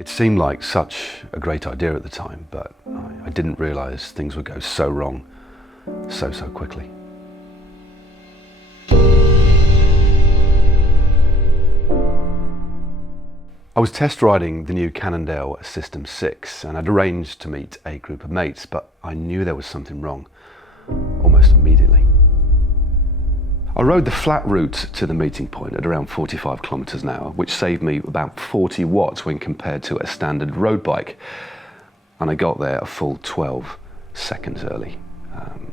It seemed like such a great idea at the time, but I didn't realise things would go so wrong so quickly. I was test riding the new Cannondale SystemSix and I'd arranged to meet a group of mates, but I knew there was something wrong almost immediately. I rode the flat route to the meeting point at around 45 kilometers an hour, which saved me about 40 watts when compared to a standard road bike. And I got there a full 12 seconds early.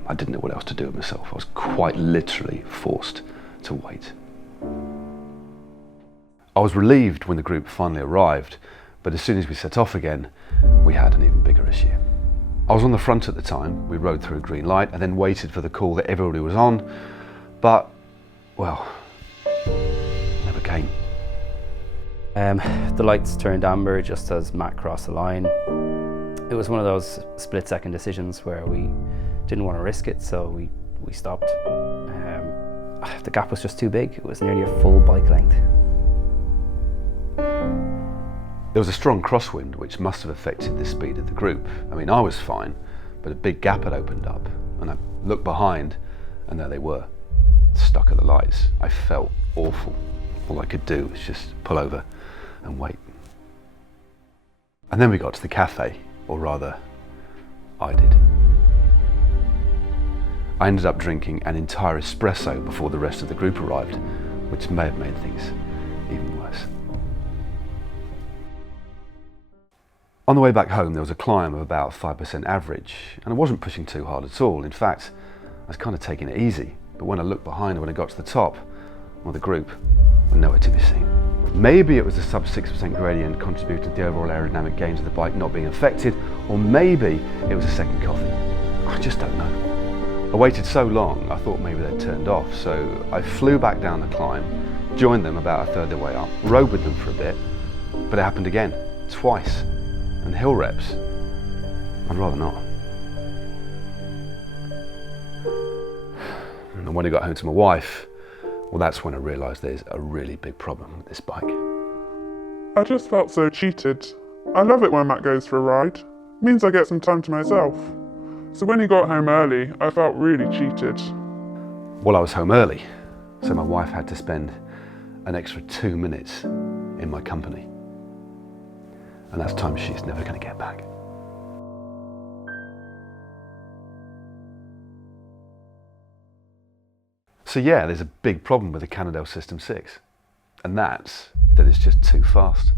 I didn't know what else to do with myself. I was quite literally forced to wait. I was relieved when the group finally arrived, but as soon as we set off again, we had an even bigger issue. I was on the front at the time. We rode through a green light and then waited for the call that everybody was on, but, well, never came. The lights turned amber just as Matt crossed the line. It was one of those split-second decisions where we didn't want to risk it, so we stopped. The gap was just too big. It was nearly a full bike length. There was a strong crosswind which must have affected the speed of the group. I mean, I was fine, but a big gap had opened up and I looked behind and there they were, stuck at the lights. I felt awful. All I could do was just pull over and wait. And then we got to the cafe, or rather, I did. I ended up drinking an entire espresso before the rest of the group arrived, which may have made things even worse. On the way back home, there was a climb of about 5% average, and I wasn't pushing too hard at all. In fact, I was kind of taking it easy. But when I looked behind, when I got to the top, well, the group were nowhere to be seen. Maybe it was the sub 6% gradient contributed to the overall aerodynamic gains of the bike not being affected, or maybe it was a second coffee. I just don't know. I waited so long, I thought maybe they'd turned off, so I flew back down the climb, joined them about a third of the way up, rode with them for a bit, but it happened again, twice. And hill reps, I'd rather not. And when I got home to my wife, well, that's when I realised there's a really big problem with this bike. I just felt so cheated. I love it when Matt goes for a ride. It means I get some time to myself. So when he got home early, I felt really cheated. Well, I was home early, so my wife had to spend an extra 2 minutes in my company. And that's time she's never going to get back. So yeah, there's a big problem with the Cannondale SystemSix, and that's that it's just too fast.